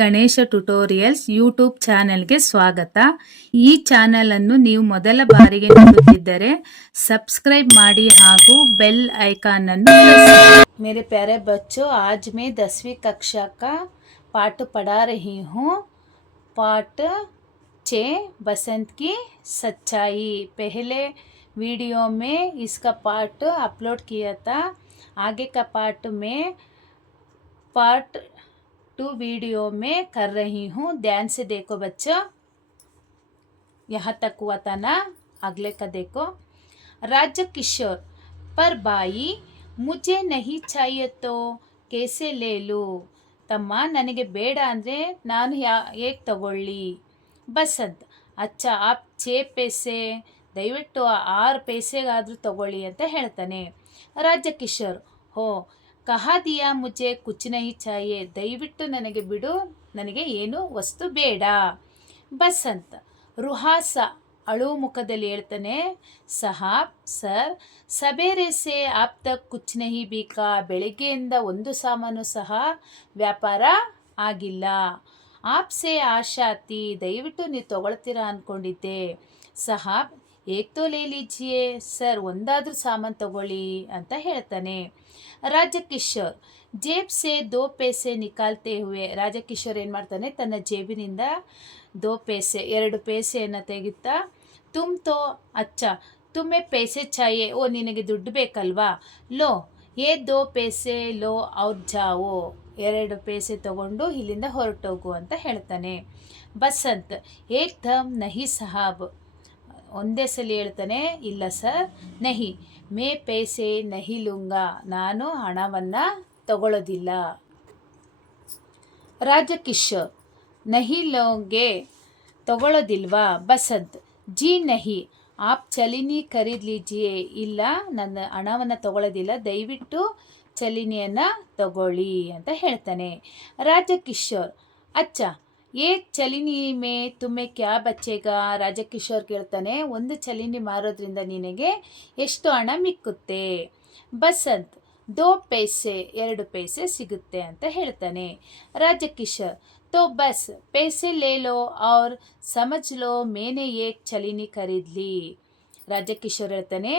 Ganesha tutorials YouTube ಚಾನೆಲ್ಗೆ ಸ್ವಾಗತ. ಈ ಚಾನೆಲ್ ಅನ್ನು ನೀವು ಮೊದಲ ಬಾರಿಗೆ ನೋಡುತ್ತಿದ್ದರೆ ಸಬ್ಸ್ಕ್ರೈब ಮಾಡಿ ಹಾಗೂ ಬೆಲ್ ಐಕಾನ್ ಅನ್ನು ಪ್ರೆಸ್ ಮಾಡಿ. मेरे प्यारे बच्चों, आज मैं 10वीं कक्षा का पाठ पढ़ा रही हूँ. पाठ 6 बसंत की सच्चाई. पहले वीडियो में इसका पाठ अपलोड किया था. आगे का पाठ में पार्ट 2 वीडियो में कर रही हूँ. ध्यान से देखो बच्चों. यहाँ तक हुआ था ना, अगले का देखो. राज्य किशोर पर बाई मुझे नहीं चाहिए तो कैसे ले लूँ. ತಮ್ಮ ನನಗೆ ಬೇಡ ಅಂದರೆ ನಾನು ಹೇಗೆ ತಗೊಳ್ಳಿ. ಬಸಂತ್ ಅಚ್ಚಾ ಆಪ್ 6 ಪೈಸೆ, ದಯವಿಟ್ಟು 6 ಪೈಸೆಗಾದರೂ ತಗೊಳ್ಳಿ ಅಂತ ಹೇಳ್ತಾನೆ. ರಾಜ್ಯ ಕಿಶೋರ್ ಹೋ ಕಹಾ ದಿಯಾ ಮುझे ಕುಚ್ ನಹಿ ಚಾಹಿಯೆ, ದಯವಿಟ್ಟು ನನಗೆ ಬಿಡು, ನನಗೆ ಏನು ವಸ್ತು ಬೇಡ. ಬಸಂತ್ ರುಹಾಸ ಅಳು ಮುಖದಲ್ಲಿ ಹೇಳ್ತಾನೆ, ಸಹಾಬ್ ಸರ್ ಸಬೇರೆ ಸೆ ಆಪ್ ತಕ್ ಕುಚ್ ನಹಿ ಬೀಕಾ, ಬೆಳಗ್ಗೆಯಿಂದ ಒಂದು ಸಾಮಾನು ಸಹ ವ್ಯಾಪಾರ ಆಗಿಲ್ಲ. ಆಪ್ಸೆ ಆಶಾತಿ, ದಯವಿಟ್ಟು ನೀವು ತಗೊಳ್ತೀರಾ ಅಂದ್ಕೊಂಡಿದ್ದೆ. ಸಹಾಬ್ ಏಕ್ ತೋ ಲೇ ಲೀಜಿಯೇ, ಸರ್ ಒಂದಾದರೂ ಸಾಮಾನು ತಗೊಳ್ಳಿ ಅಂತ ಹೇಳ್ತಾನೆ. ರಾಜಕಿಶೋರ್ ಜೇಬ್ ಸೆ 2 ಪೈಸೆ ನಿಕಾಲ್ತೆ ಹುವೆ, ರಾಜಕಿಶೋರ್ ಏನು ಮಾಡ್ತಾನೆ, ತನ್ನ ಜೇಬಿನಿಂದ 2 ಪೈಸೆ 2 ಪೈಸೆಯನ್ನು ತೆಗಿತಾ, ತುಮ್ ತೋ ಅಚ್ಚಾ ತುಮ್ಮೆ ಪೈಸೆ ಚಾಹಿಯೆ, ಓ ನಿನಗೆ ದುಡ್ಡು ಬೇಕಲ್ವಾ, ಲೋ ಏ 2 ಪೈಸೆ ಲೋ ಔರ್ ಜಾವೋ, 2 ಪೈಸೆ ತಗೊಂಡು ಇಲ್ಲಿಂದ ಹೊರಟೋಗು ಅಂತ ಹೇಳ್ತಾನೆ. ಬಸಂತ್ ಏಕ್ ದಮ್ ನಹಿ ಸಾಹಬ್, ಒಂದೇ ಸಲ ಹೇಳ್ತಾನೆ, ಇಲ್ಲ ಸರ್. ನಹಿ ಮೇ ಪೈಸೆ ನಹಿ ಲೂಂಗಾ, ನಾನು ಹಣವನ್ನು ತಗೊಳ್ಳೋದಿಲ್ಲ. ರಾಜಕಿಶೋರ್ ನಹಿ ಲೋಂಗೆ, ತಗೊಳ್ಳೋದಿಲ್ವಾ. ಬಸಂತ್ ಜಿ ನಹಿ ಆಪ್ ಚಲಿನಿ ಖರೀದ್ ಲೀಜಿಯೇ, ಇಲ್ಲ ನನ್ನ ಹಣವನ್ನು ತಗೊಳ್ಳೋದಿಲ್ಲ, ದಯವಿಟ್ಟು ಚಲಿನಿಯನ್ನು ತಗೊಳ್ಳಿ ಅಂತ ಹೇಳ್ತಾನೆ. ರಾಜಕಿಶೋರ್ ಅಚ್ಚಾ ಏಕ್ ಚಲಿನಿ ಮೇ ತುಮ್ಮೆ ಕ್ಯಾ ಬಚ್ಚೇಗಾ, ರಾಜಕಿಶೋರ್ ಕೇಳ್ತಾನೆ, ಒಂದು ಚಲಿನಿ ಮಾರೋದ್ರಿಂದ ನಿನಗೆ ಎಷ್ಟು ಹಣ ಮಿಕ್ಕುತ್ತೆ. ಬಸಂತ್ 2 ಪೈಸೆ 2 ಪೈಸೆ ಸಿಗುತ್ತೆ ಅಂತ ಹೇಳ್ತಾನೆ. ರಾಜಕಿಶೋರ್ तो बस पैसे ले लो और समझ लो मैंने एक ಚಲಿನಿ ಖರೀದ್ ಲಿ. ರಾಜಕಿಶೋರ್ ಹೇಳ್ತಾನೆ,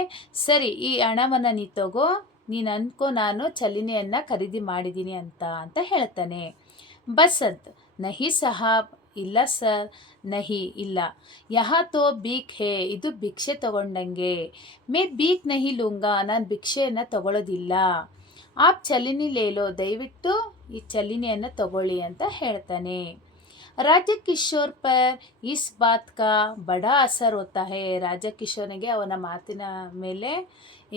ಸರಿ ಈ ಹಣವನ್ನು ನೀ ತಗೋ, ನೀನು ಅಂದ್ಕೋ ನಾನು ಚಲಿನಿಯನ್ನು ಖರೀದಿ ಮಾಡಿದ್ದೀನಿ ಅಂತ ಹೇಳ್ತಾನೆ. ಬಸಂತ್ ನಹಿ ಸಾಹಬ್, ಇಲ್ಲ ಸರ್. ನಹಿ ಇಲ್ಲ. ಯಹಾ ತೋ ಬೀಕ್ ಹೇ, ಇದು ಭಿಕ್ಷೆ ತಗೊಂಡಂಗೆ. ಮೇ ಬೀಕ್ ನಹಿ ಲೂಂಗಾ, ನಾನು ಭಿಕ್ಷೆಯನ್ನು ತಗೊಳ್ಳೋದಿಲ್ಲ. ಆಪ್ ಚಲಿನಿ ಲೇಲೋ, ದಯವಿಟ್ಟು ಈ ಚಲಿನಿಯನ್ನು ತಗೊಳ್ಳಿ ಅಂತ ಹೇಳ್ತಾನೆ. ರಾಜಕಿಶೋರ್ ಪರ್ ಇಸ್ ಬಾತ್ ಕಾ ಬಡಾ ಅಸರ್ ಹೋತಾ ಹೈ, ರಾಜಕಿಶೋರ್ನಿಗೆ ಅವನ ಮಾತಿನ ಮೇಲೆ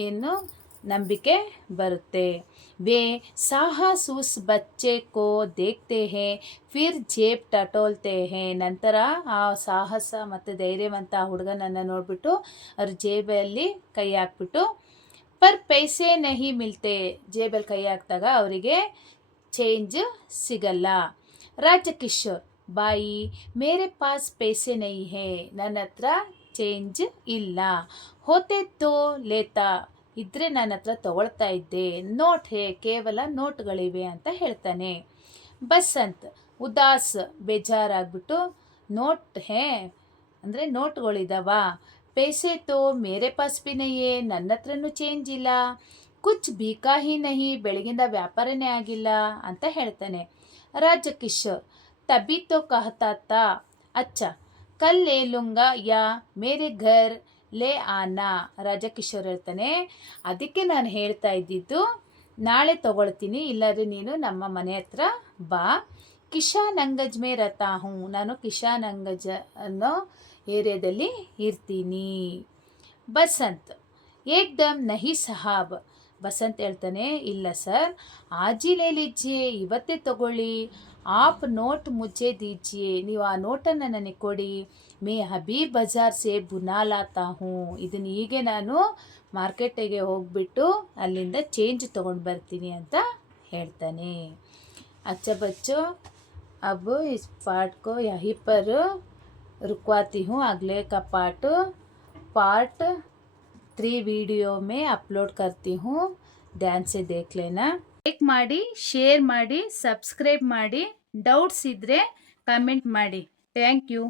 ಏನು ನಂಬಿಕೆ ಬರುತ್ತೆ. ವೇ ಸಾಹಸ್ ಉಸ್ ಬಚ್ಚೆ ಕೋ ದೇಖ್ತೆ ಹೇ ಫಿರ್ ಜೇಬ್ ಟಟೋಲ್ತೆ ಹೇ, ನಂತರ ಆ ಸಾಹಸ ಮತ್ತು ಧೈರ್ಯವಂತ ಹುಡುಗನನ್ನು ನೋಡಿಬಿಟ್ಟು ಅವ್ರ ಜೇಬಲ್ಲಿ ಕೈ ಹಾಕ್ಬಿಟ್ಟು, ಪರ್ ಪೈಸೆ ನಹಿ ಮಿಲ್ತೆ, ಜೇಬಲ್ಲಿ ಕೈ ಹಾಕಿದಾಗ ಅವರಿಗೆ ಚೇಂಜ್ ಸಿಗಲ್ಲ. ರಾಜಕಿಶೋರ್ ಬಾಯಿ ಮೇರೆ ಪಾಸ್ ಪೈಸೆ ನಹಿ ಹೇ, ನನ್ನ ಹತ್ರ ಚೇಂಜ್ ಇಲ್ಲ. ಹೋತೆ ತೋ ಲೇತಾ, ಇದ್ರೆ ನನ್ನ ಹತ್ರ ತಗೊಳ್ತಾ ಇದ್ದೆ. ನೋಟ್ ಹೇ, ಕೇವಲ ನೋಟ್ಗಳಿವೆ ಅಂತ ಹೇಳ್ತಾನೆ. ಬಸಂತ್ ಉದಾಸ್ ಬೇಜಾರಾಗ್ಬಿಟ್ಟು, ನೋಟ್ ಹೇ ಅಂದರೆ ನೋಟ್ಗಳಿದಾವ. ಪೈಸೆ ತೋ ಮೇರೆ ಪಾಸ್ ಬಿ ನಹಿಯೇ, ನನ್ನ ಹತ್ರನೂ ಚೇಂಜ್ ಇಲ್ಲ. ಕುಚ್ ಬೀಕಾ ಹಿ ನಹಿ, ಬೆಳಗಿಂದ ವ್ಯಾಪಾರನೇ ಆಗಿಲ್ಲ ಅಂತ ಹೇಳ್ತಾನೆ. ರಾಜಕಿಶೋರ್ ತಬಿ ತೋ ಕಹತಾ ತಾ ಅಚ್ಚಾ ಕಲ್ ಲೇ ಲೂಂಗಾ ಯಾ ಮೇರೆ ಘರ್ ಲೇ ಆನಾ, ರಾಜಕಿಶೋರ್ ಹೇಳ್ತಾನೆ, ಅದಕ್ಕೆ ನಾನು ಹೇಳ್ತಾ ಇದ್ದಿದ್ದು ನಾಳೆ ತಗೊಳ್ತೀನಿ, ಇಲ್ಲಾದ್ರೆ ನೀನು ನಮ್ಮ ಮನೆ ಹತ್ರ ಬಾ. ಕಿಶಾನ್ ಅಂಗಜ್ ಮೇ ರತಾ ಹೂँ, ನಾನು ಕಿಶಾನ್ ಅಂಗಜ್ ಅನ್ನೋ ಏರಿಯಾದಲ್ಲಿ ಇರ್ತೀನಿ. ಬಸಂತ್ ಏಕ್ದಮ್ ನಹಿ ಸಾಹಬ್, ಬಸಂತ್ ಹೇಳ್ತಾನೆ, ಇಲ್ಲ ಸರ್. ಆಜಿ ಲೇ ಲೀಜಿಯೇ, ಇವತ್ತೇ ತಗೊಳ್ಳಿ. ಆಪ್ ನೋಟ್ ಮುझे ದೀಜಿಯೇ, ನೀವು ಆ ನೋಟನ್ನು ನನಗೆ ಕೊಡಿ. ಮೇ ಅಭಿ ಬಜಾರ್ ಸೆ ಬುನಾ ಲಾತಾ ಹೂँ, ಇದನ್ನು ಹೀಗೆ ನಾನು ಮಾರ್ಕೆಟಿಗೆ ಹೋಗ್ಬಿಟ್ಟು ಅಲ್ಲಿಂದ ಚೇಂಜ್ ತೊಗೊಂಡು ಬರ್ತೀನಿ ಅಂತ ಹೇಳ್ತಾನೆ. अच्छा बच्चों, अब इस पाठ को यहीं पर रुकवाती हूँ. अगले का पार्ट 3 वीडियो में अपलोड करती हूँ. ध्यान से देख लेना. लाइक ಮಾಡಿ, ಶೇರ್ ಮಾಡಿ, ಸಬ್ಸ್ಕ್ರೈಬ್ ಮಾಡಿ. ಡೌಟ್ಸ್ ಇದ್ದರೆ ಕಮೆಂಟ್ ಮಾಡಿ. Thank you.